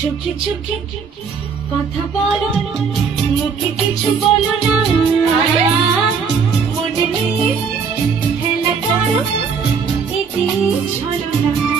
চোখে চোখে কথা বলো, মুখে কিছু বলো না, মনে নিয়ে খেলা করো, ইতি ছলো না।